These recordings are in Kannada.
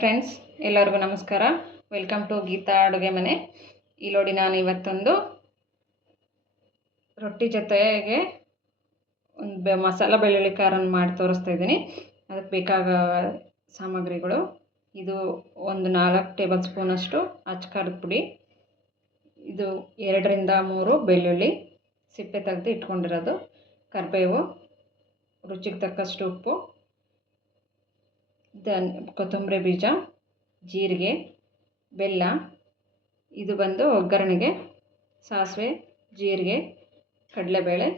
ಫ್ರೆಂಡ್ಸ್ ಎಲ್ಲರಿಗೂ ನಮಸ್ಕಾರ. ವೆಲ್ಕಮ್ ಟು ಗೀತಾ ಅಡುಗೆ ಮನೆ. ಇಲ್ಲಿ ನೋಡಿ, ನಾನು ಇವತ್ತೊಂದು ರೊಟ್ಟಿ ಜೊತೆಗೆ ಒಂದು ಮಸಾಲ ಬೆಳ್ಳುಳ್ಳಿ ಖಾರನ ಮಾಡಿ ತೋರಿಸ್ತಾ ಇದ್ದೀನಿ. ಅದಕ್ಕೆ ಬೇಕಾಗೋ ಸಾಮಗ್ರಿಗಳು ಇದು: ಒಂದು 4 ಟೇಬಲ್ ಸ್ಪೂನಷ್ಟು ಅಚ್ಚ ಪುಡಿ, ಇದು 2 ರಿಂದ 3 ಬೆಳ್ಳುಳ್ಳಿ ಸಿಪ್ಪೆ ತೆಗೆದು ಇಟ್ಕೊಂಡಿರೋದು, ಕರಿಬೇವು, ರುಚಿಗೆ ತಕ್ಕಷ್ಟು ಉಪ್ಪು, ಕೊತ್ತಂಬರಿ ಬೀಜ, ಜೀರಿಗೆ, ಬೆಲ್ಲ. ಇದು ಬಂದು ಒಗ್ಗರಣೆಗೆ ಸಾಸಿವೆ, ಜೀರಿಗೆ, ಕಡಲೆಬೇಳೆ,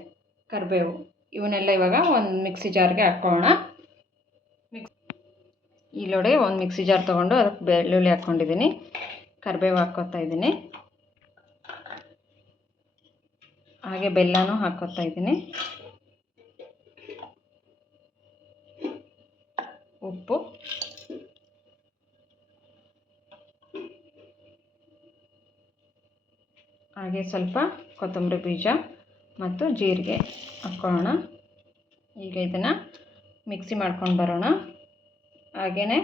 ಕರಿಬೇವು ಇವನ್ನೆಲ್ಲ ಇವಾಗ ಒಂದು ಮಿಕ್ಸಿ ಜಾರ್ಗೆ ಹಾಕ್ಕೊಳ್ಳೋಣ. ಇಲ್ಲೋಡೆ ಒಂದು ಮಿಕ್ಸಿ ಜಾರ್ ತೊಗೊಂಡು ಅದಕ್ಕೆ ಬೆಳ್ಳುಳ್ಳಿ ಹಾಕ್ಕೊಂಡಿದ್ದೀನಿ, ಕರಿಬೇವು ಹಾಕ್ಕೊತಾ ಇದ್ದೀನಿ, ಹಾಗೆ ಬೆಲ್ಲನೂ ಹಾಕ್ಕೊತಾ ಇದ್ದೀನಿ, ಉಪ್ಪು, ಹಾಗೆ ಸ್ವಲ್ಪ ಕೊತ್ತಂಬರಿ ಬೀಜ ಮತ್ತು ಜೀರಿಗೆ ಹಾಕ್ಕೊಳ್ಳೋಣ. ಈಗ ಇದನ್ನು ಮಿಕ್ಸಿ ಮಾಡ್ಕೊಂಡು ಬರೋಣ. ಹಾಗೆಯೇ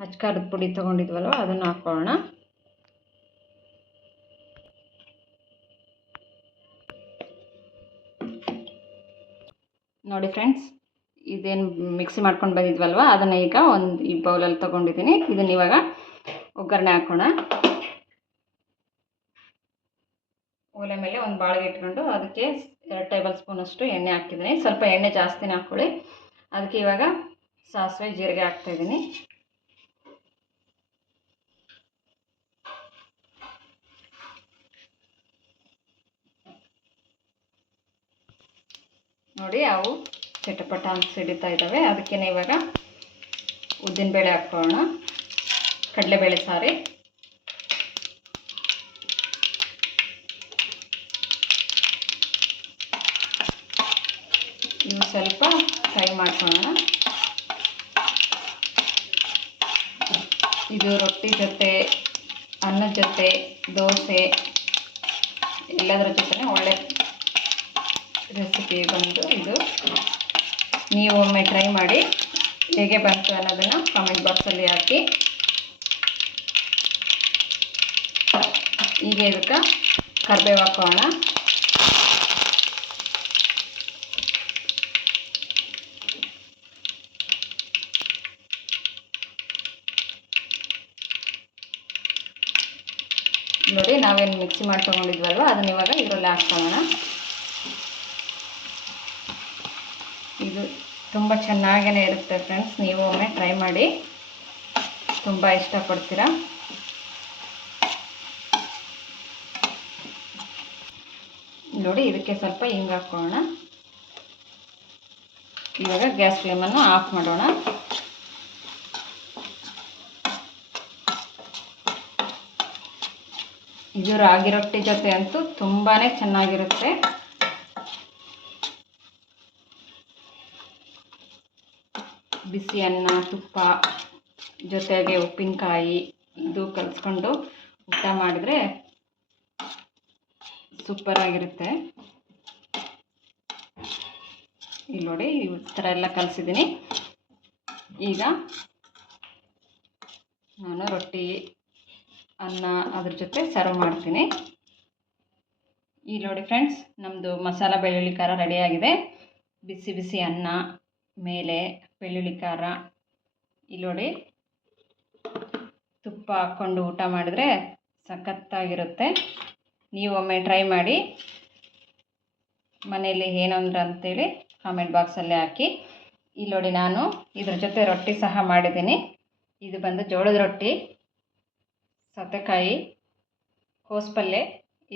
ಅಚ್ಚ ಪುಡಿ ತೊಗೊಂಡಿದ್ವಲ್ವ ಅದನ್ನು ಹಾಕ್ಕೊಳ್ಳೋಣ. ನೋಡಿ ಫ್ರೆಂಡ್ಸ್, ಇದೇನು ಮಿಕ್ಸಿ ಮಾಡ್ಕೊಂಡು ಬಂದಿದ್ವಲ್ವ ಅದನ್ನು ಈಗ ಈ ಬೌಲಲ್ಲಿ ತೊಗೊಂಡಿದ್ದೀನಿ. ಇದನ್ನು ಇವಾಗ ಒಗ್ಗರಣೆ ಹಾಕೋಣ. ಒಲೆ ಮೇಲೆ ಒಂದು ಬಾಳಿಗೆ ಇಟ್ಕೊಂಡು ಅದಕ್ಕೆ 2 ಟೇಬಲ್ ಸ್ಪೂನಷ್ಟು ಎಣ್ಣೆ ಹಾಕ್ತಿದ್ದೀನಿ. ಸ್ವಲ್ಪ ಎಣ್ಣೆ ಜಾಸ್ತಿನೇ ಹಾಕ್ಕೊಳ್ಳಿ. ಅದಕ್ಕೆ ಇವಾಗ ಸಾಸಿವೆ, ಜೀರಿಗೆ ಹಾಕ್ತಾಯಿದ್ದೀನಿ. ನೋಡಿ, ಅವು ಚಟಪಟ ಅಂತ ಸಿಡಿತಾ ಇದ್ದಾವೆ. ಅದಕ್ಕೆ ಇವಾಗ ಉದ್ದಿನಬೇಳೆ ಹಾಕ್ಕೊಳ್ಳೋಣ, ಕಡಲೆಬೇಳೆ ಸಾರಿ, ಇವು ಸ್ವಲ್ಪ ಫ್ರೈ ಮಾಡ್ಕೊಳ್ಳೋಣ. ಇದು ರೊಟ್ಟಿ ಜೊತೆ, ಅನ್ನದ ಜೊತೆ, ದೋಸೆ ಎಲ್ಲದರ ಜೊತೆ ಒಳ್ಳೆ ರೆಸಿಪಿ ಬಂದು ಇದು. ನೀವು ಒಮ್ಮೆ ಟ್ರೈ ಮಾಡಿ, ಹೇಗೆ ಬಂತು ಅನ್ನೋದನ್ನು ಕಾಮೆಂಟ್ ಬಾಕ್ಸಲ್ಲಿ ಹಾಕಿ. ಈಗ ಇದಕ್ಕೆ ಕರಿಬೇವು ಹಾಕೋಣ. ನೋಡಿ, ನಾವೇನು ಮಿಕ್ಸಿ ಮಾಡಿ ತೊಗೊಂಡಿದ್ವಲ್ವ ಅದನ್ನ ಇವಾಗ ಇದರಲ್ಲಿ ಹಾಕ್ಕೊಳ್ಳೋಣ. ಇದು ತುಂಬ ಚೆನ್ನಾಗೇ ಇರುತ್ತೆ ಫ್ರೆಂಡ್ಸ್, ನೀವು ಒಮ್ಮೆ ಟ್ರೈ ಮಾಡಿ, ತುಂಬ ಇಷ್ಟಪಡ್ತೀರಾ. ನೋಡಿ, ಇದಕ್ಕೆ ಸ್ವಲ್ಪ ಹಿಂಗೆ ಹಾಕ್ಕೊಳ್ಳೋಣ. ಇವಾಗ ಗ್ಯಾಸ್ ಫ್ಲೇಮನ್ನು ಆಫ್ ಮಾಡೋಣ. ಇದು ರಾಗಿ ರೊಟ್ಟಿ ಜೊತೆ ಅಂತೂ ತುಂಬಾ ಚೆನ್ನಾಗಿರುತ್ತೆ. ಬಿಸಿ ಅನ್ನ, ತುಪ್ಪ ಜೊತೆಗೆ ಉಪ್ಪಿನಕಾಯಿ ಇದು ಕಲಿಸ್ಕೊಂಡು ಊಟ ಮಾಡಿದ್ರೆ ಸೂಪರಾಗಿರುತ್ತೆ. ಇಲ್ಲಿ ನೋಡಿ, ಈ ಥರ ಎಲ್ಲ ಕಲಿಸಿದ್ದೀನಿ. ಈಗ ನಾನು ರೊಟ್ಟಿ, ಅನ್ನ ಅದ್ರ ಜೊತೆ ಸರ್ವ್ ಮಾಡ್ತೀನಿ. ಇಲ್ಲಿ ನೋಡಿ ಫ್ರೆಂಡ್ಸ್, ನಮ್ಮದು ಮಸಾಲ ಬೆಳ್ಳುಳ್ಳಿ ಖಾರ ರೆಡಿಯಾಗಿದೆ. ಬಿಸಿ ಬಿಸಿ ಅನ್ನ ಮೇಲೆ ಬೆಳ್ಳುಳ್ಳಿ ಖಾರ, ಇಲ್ಲಿ ನೋಡಿ ತುಪ್ಪ ಹಾಕ್ಕೊಂಡು ಊಟ ಮಾಡಿದ್ರೆ ಸಖತ್ತಾಗಿರುತ್ತೆ. ನೀವು ಒಮ್ಮೆ ಟ್ರೈ ಮಾಡಿ, ಮನೆಯಲ್ಲಿ ಏನಂದ್ರೆ ಅಂತೇಳಿ ಕಾಮೆಂಟ್ ಬಾಕ್ಸಲ್ಲಿ ಹಾಕಿ. ಇಲ್ಲಿ ನೋಡಿ, ನಾನು ಇದ್ರ ಜೊತೆ ರೊಟ್ಟಿ ಸಹ ಮಾಡಿದ್ದೀನಿ. ಇದು ಬಂದು ಜೋಳದ ರೊಟ್ಟಿ, ಸೌತೆಕಾಯಿ, ಕೋಸು,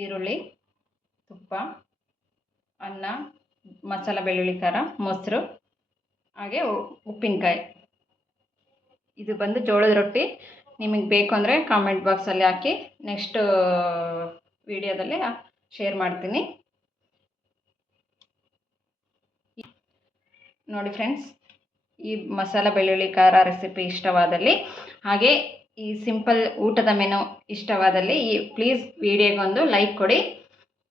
ಈರುಳ್ಳಿ, ತುಪ್ಪ, ಅನ್ನ, ಮಸಾಲ ಬೆಳ್ಳುಳ್ಳಿ ಖಾರ, ಮೊಸರು, ಹಾಗೆ ಉಪ್ಪಿನಕಾಯಿ. ಇದು ಬಂದು ಜೋಳದ ರೊಟ್ಟಿ. ನಿಮಗೆ ಬೇಕು ಅಂದರೆ ಕಾಮೆಂಟ್ ಬಾಕ್ಸಲ್ಲಿ ಹಾಕಿ, ನೆಕ್ಸ್ಟ್ ವಿಡಿಯೋದಲ್ಲಿ ಶೇರ್ ಮಾಡ್ತೀನಿ. ನೋಡಿ ಫ್ರೆಂಡ್ಸ್, ಈ ಮಸಾಲ ಬೆಳ್ಳುಳ್ಳಿ ಖಾರ ರೆಸಿಪಿ ಇಷ್ಟವಾದಲ್ಲಿ, ಹಾಗೆ ಈ ಸಿಂಪಲ್ ಊಟದ ಮೆನು ಇಷ್ಟವಾದಲ್ಲಿ ಪ್ಲೀಸ್ ವಿಡಿಯೋಗೊಂದು ಲೈಕ್ ಕೊಡಿ.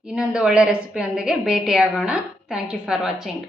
ಇನ್ನೊಂದು ಒಳ್ಳೆ ರೆಸಿಪಿಯೊಂದಿಗೆ ಭೇಟಿಯಾಗೋಣ. Thank you for watching.